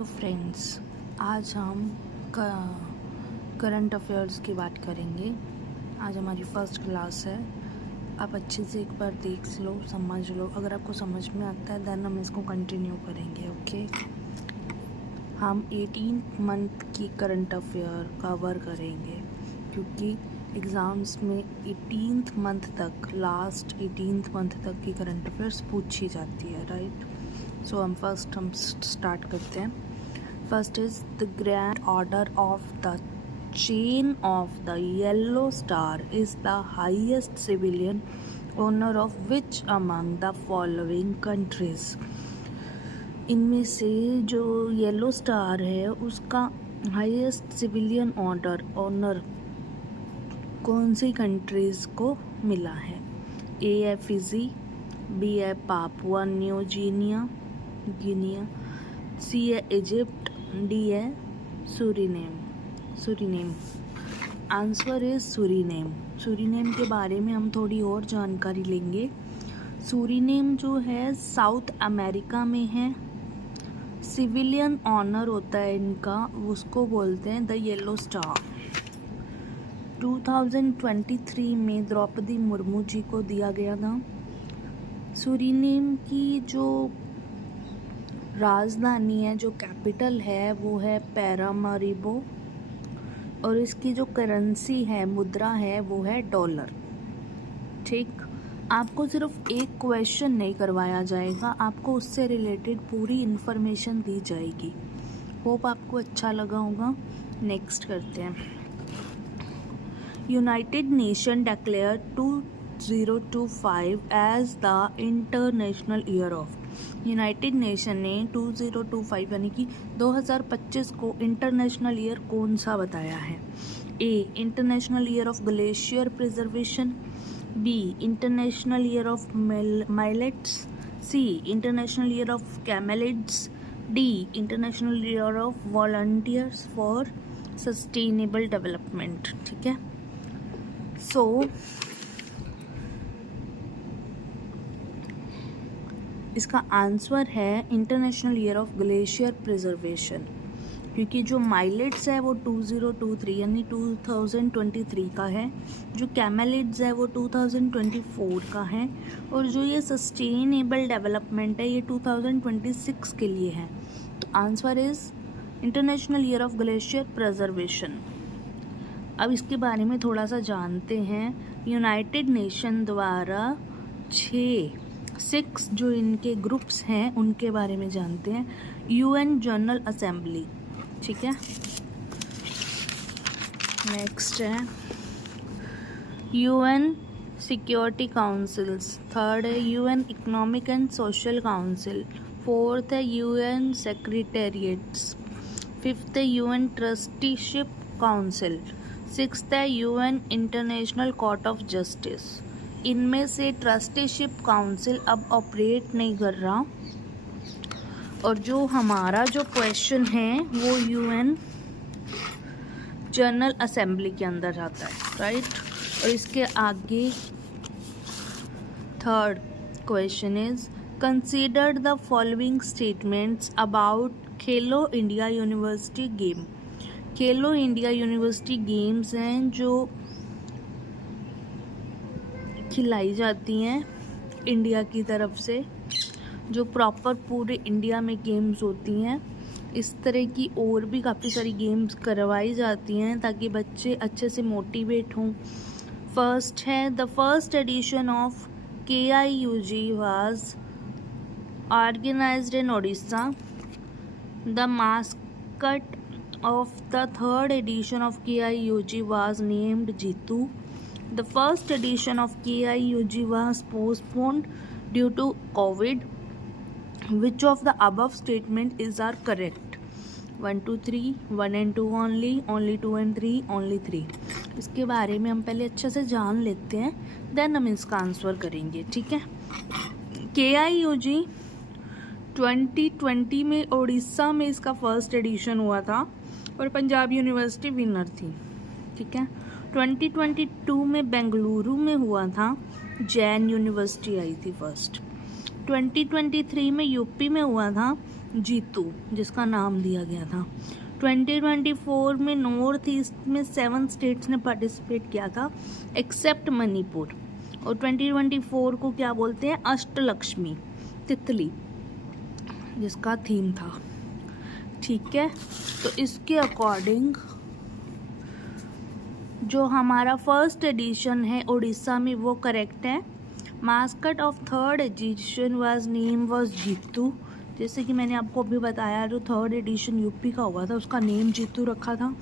तो फ्रेंड्स, आज हम करंट अफेयर्स की बात करेंगे। आज हमारी फर्स्ट क्लास है। आप अच्छे से एक बार देख लो, समझ लो। अगर आपको समझ में आता है देन हम इसको कंटिन्यू करेंगे। ओके, हम 18 मंथ की करंट अफेयर कवर करेंगे क्योंकि एग्ज़ाम्स में 18th मंथ तक, लास्ट 18th मंथ तक की करंट अफेयर्स पूछी जाती है, राइट। सो हम स्टार्ट करते हैं। First is the grand order of the chain of the yellow star is the highest civilian honor of which among the following countries? इनमें से जो येलो स्टार है उसका हाईएस्ट सिविलियन ऑनर कौन सी कंट्रीज़ को मिला है? ए है फिजी, बी है पापुआ न्यू गिनिया, सी है इजिप्ट, डी है Suriname. Answer is Suriname. Suriname के बारे में हम थोड़ी और जानकारी लेंगे। सूरीनेम जो है साउथ अमेरिका में है। सिविलियन ऑनर होता है इनका, उसको बोलते हैं द येलो स्टार। 2023 में द्रौपदी मुर्मू जी को दिया गया था। सूरीनेम की जो राजधानी है, जो कैपिटल है, वो है पैरामारिबो और इसकी जो करेंसी है, मुद्रा है, वो है डॉलर। ठीक, आपको सिर्फ एक क्वेश्चन नहीं करवाया जाएगा, आपको उससे रिलेटेड पूरी इन्फॉर्मेशन दी जाएगी। होप आपको अच्छा लगा होगा। नेक्स्ट करते हैं। United Nation declare 2025 as the international year of. United Nation ने 2025 यानी कि 2025 को इंटरनेशनल ईयर कौन सा बताया है? A international year of glacier preservation, B international year of millets, C international year of camelids, D international year of volunteers for sustainable development. ठीक है, सो इसका आंसर है international year of glacier preservation, क्योंकि जो millets है वो 2023 यानी 2023 का है, जो कैमेलिड्स है वो 2024 का है, और जो ये सस्टेनेबल डेवलपमेंट है ये 2026 के लिए है। तो answer is international year of glacier preservation. अब इसके बारे में थोड़ा सा जानते हैं। यूनाइटेड नेशन द्वारा 6 जो इनके ग्रुप्स हैं उनके बारे में जानते हैं। यूएन जनरल असेंबली, ठीक है। नेक्स्ट है यूएन सिक्योरिटी काउंसिल्स, थर्ड है UN economic and social council, fourth है यूएन सेक्रेटेरिएट्स, फिफ्थ है यूएन ट्रस्टीशिप काउंसिल, सिक्स्थ है UN international court of justice. इनमें से ट्रस्टीशिप काउंसिल अब ऑपरेट नहीं कर रहा, और जो हमारा जो क्वेश्चन है वो यूएन जनरल असेंबली के अंदर आता है, राइट। और इसके आगे third question is consider the following statements about Khelo India university game. Khelo India university games हैं जो खिलाई जाती हैं इंडिया की तरफ से, जो प्रॉपर पूरे इंडिया में गेम्स होती हैं। इस तरह की और भी काफ़ी सारी गेम्स करवाई जाती हैं ताकि बच्चे अच्छे से मोटिवेट हों। फर्स्ट है the first edition of KIUG was organised in Odisha. The mascot of the third edition of KIUG was named Jitu. The first edition of KIUG was postponed due to COVID. Which of the above statement is are correct? 1, 2, 3, 1 and 2 only 2 and 3, only 3। इसके बारे में हम पहले अच्छे से जान लेते हैं, देन हम इसका आंसर करेंगे। ठीक है, KIUG 2020 में उड़ीसा में इसका फर्स्ट एडिशन हुआ था और पंजाब यूनिवर्सिटी विनर थी। ठीक है, 2022 में बेंगलुरु में हुआ था, जैन यूनिवर्सिटी आई थी फर्स्ट। 2023 में यूपी में हुआ था, जीतू, जिसका नाम दिया गया था। 2024 में नॉर्थ ईस्ट में 7 स्टेट्स ने पार्टिसिपेट किया था एक्सेप्ट मणिपुर। और 2024 को क्या बोलते हैं, अष्टलक्ष्मी तितली, जिसका थीम था। ठीक है, तो इसके अकॉर्डिंग जो हमारा फर्स्ट एडिशन है उड़ीसा में वो करेक्ट है। Mascot of third edition was Jitu, जैसे कि मैंने आपको अभी बताया, जो थर्ड एडिशन यूपी का हुआ था उसका नेम जीतू रखा था।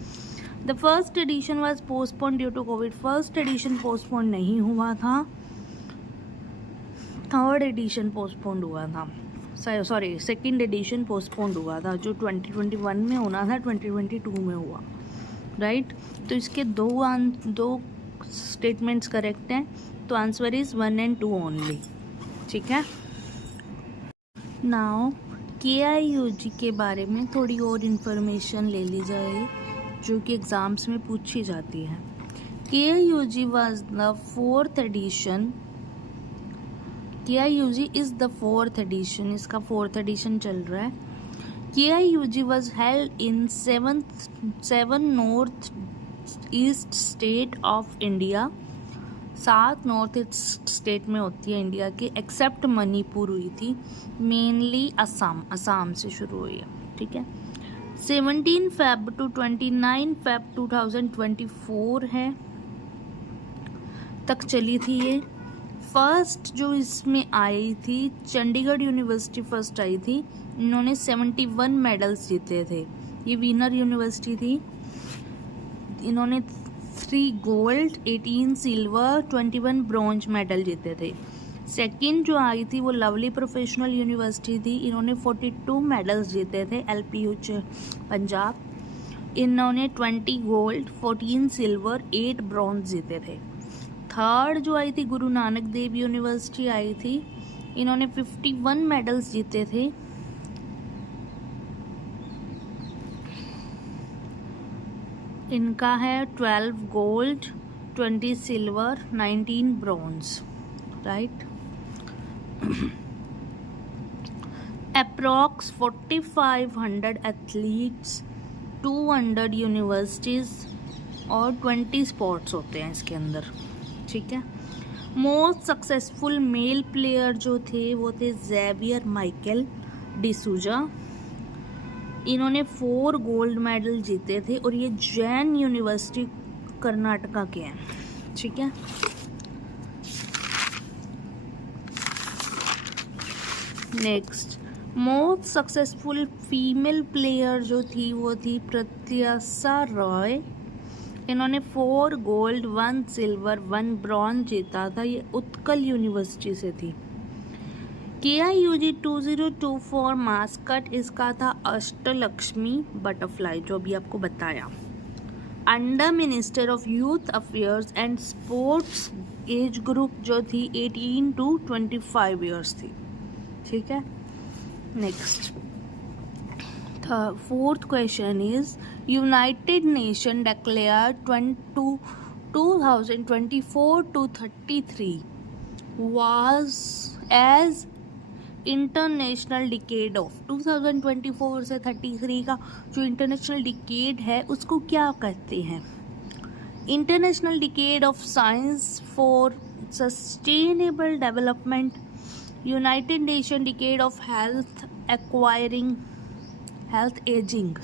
The first edition was postpone due to Covid, first edition postpone नहीं हुआ था, थर्ड एडिशन पोस्टपोन हुआ था, सॉरी सेकेंड एडिशन पोस्टपोन हुआ था, जो 2021 में होना था 2022 में हुआ, राइट। तो इसके दो स्टेटमेंट्स करेक्ट हैं, तो आंसर इज 1 and 2 ओनली। ठीक है, नाउ KIUG के बारे में थोड़ी और इन्फॉर्मेशन ले ली जाए जो कि एग्ज़ाम्स में पूछी जाती है। KIUG was the fourth edition, KIUG is the fourth edition, इसका फोर्थ एडिशन चल रहा है। KIUG was held in 7 north east state of India, 7 north east state में होती है इंडिया के, एक्सेप्ट मणिपुर हुई थी, मेनली असम से शुरू हुई है। ठीक है, 17 Feb to 29 Feb 2024 है तक चली थी ये। फर्स्ट जो इसमें आई थी चंडीगढ़ यूनिवर्सिटी फर्स्ट आई थी, इन्होंने 71 मेडल्स जीते थे, ये विनर यूनिवर्सिटी थी। इन्होंने 3 गोल्ड, 18 सिल्वर, 21 ब्रॉन्ज मेडल जीते थे। सेकंड जो आई थी वो लवली प्रोफेशनल यूनिवर्सिटी थी, इन्होंने 42 मेडल्स जीते थे, LPU पंजाब। इन्होंने 20 गोल्ड, 14 सिल्वर, 8 ब्रॉन्ज जीते थे। थर्ड जो आई थी गुरु नानक देव यूनिवर्सिटी आई थी, इन्होंने 51 मेडल्स जीते थे। इनका है 12 gold, 20 silver, 19 bronze, right. Approx 4500 athletes, 200 universities और 20 स्पोर्ट्स होते हैं इसके अंदर। ठीक है, मोस्ट सक्सेसफुल मेल प्लेयर जो थे वो थे जेवियर माइकल डिसूजा, इन्होंने 4 गोल्ड मेडल जीते थे और ये जैन यूनिवर्सिटी कर्नाटका के हैं। ठीक है, next most successful female player जो थी वो थी प्रत्याशा रॉय, इन्होंने 4 गोल्ड, 1 सिल्वर, 1 ब्रॉन्ज जीता था, ये उत्कल यूनिवर्सिटी से थी। KIUG 2024 मास्कट इसका था अष्टलक्ष्मी बटरफ्लाई, जो अभी आपको बताया। Under minister of youth affairs and sports age group जो थी 18 to 25 ईयर्स थी। ठीक है, next fourth question is United Nation declare 2024 to 33 was as international decade of 2024 से 33 का जो इंटरनेशनल डिकेड है उसको क्या कहते हैं? International decade of science for sustainable development, United Nation decade of health ageing,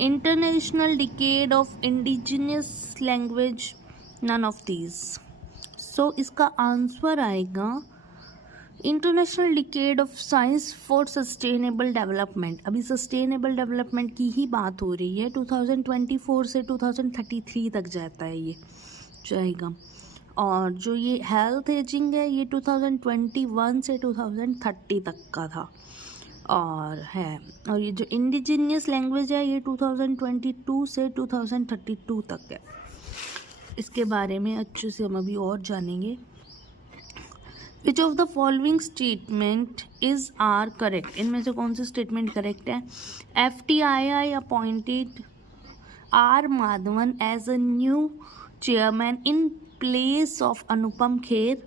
international decade of indigenous language, none of these. So इसका answer आएगा international decade of science for sustainable development. अभी sustainable development की ही बात हो रही है, 2024 से 2033 तक जाता है ये जाएगा। और जो ये हेल्थ एजिंग है ये 2021 से 2030 तक का था और ये जो इंडिजिनियस लैंग्वेज है ये 2022 से 2032 तक है। इसके बारे में अच्छे से हम अभी और जानेंगे। Which of the following statement is are correct? इनमें से कौन सी स्टेटमेंट करेक्ट है? FTII appointed R Madhavan as a new chairman in place of Anupam Kher.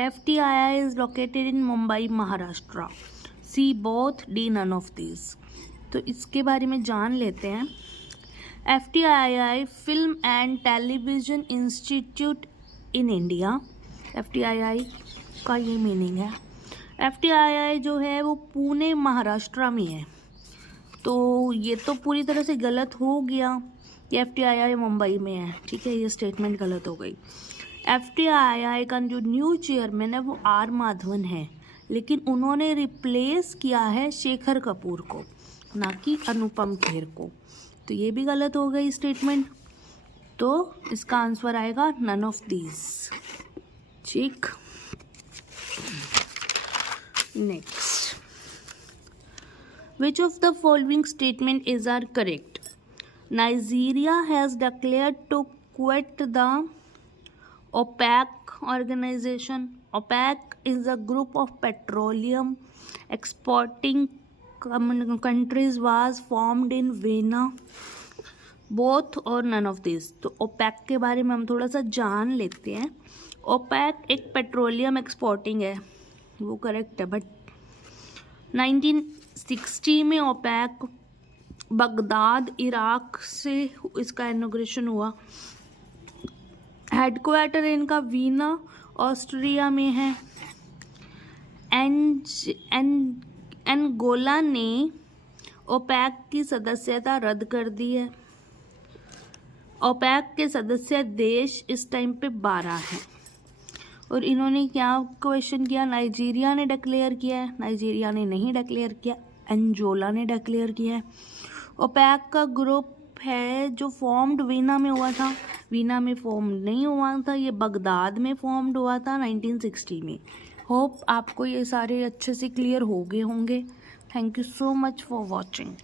FTII is located in Mumbai, Maharashtra. C both, D none of this. तो इसके बारे में जान लेते हैं। FTII film and television institute in India, FTII का ये मीनिंग है। FTII जो है वो पुणे महाराष्ट्र में है, तो ये तो पूरी तरह से गलत हो गया कि FTII मुंबई में है, ठीक है, ये स्टेटमेंट गलत हो गई। FTII का जो न्यू चेयरमैन है वो R माधवन है, लेकिन उन्होंने रिप्लेस किया है शेखर कपूर को, ना कि अनुपम खेर को, तो ये भी गलत हो गई स्टेटमेंट। तो इसका आंसर आएगा नन ऑफ दीज। ठीक, next, which of the following statement is are correct? Nigeria has declared to quit the OPEC organization. OPEC is a group of petroleum exporting countries was formed in Vienna. Both और none of these। तो OPEC के बारे में हम थोड़ा सा जान लेते हैं। OPEC एक पेट्रोलियम एक्सपोर्टिंग है, वो करेक्ट है, बट 1960 में OPEC बगदाद इराक से इसका इनॉग्रेशन हुआ। हेडक्वार्टर इनका वीना ऑस्ट्रिया में है। एंगोला ने ओपेक की सदस्यता रद्द कर दी है। ओपेक के सदस्य देश इस टाइम पे 12 हैं। और इन्होंने क्या क्वेश्चन किया? नाइजीरिया ने डिक्लेयर किया है, नाइजीरिया ने नहीं डिक्लेयर किया, एंगोला ने डिक्लेयर किया है। ओपेक का ग्रुप है जो फॉर्म्ड वीना में हुआ था, वीना में फॉर्म नहीं हुआ था, ये बगदाद में फॉर्म्ड हुआ था 1960 में। होप आपको ये सारे अच्छे से क्लियर हो गए होंगे। Thank you so much for watching.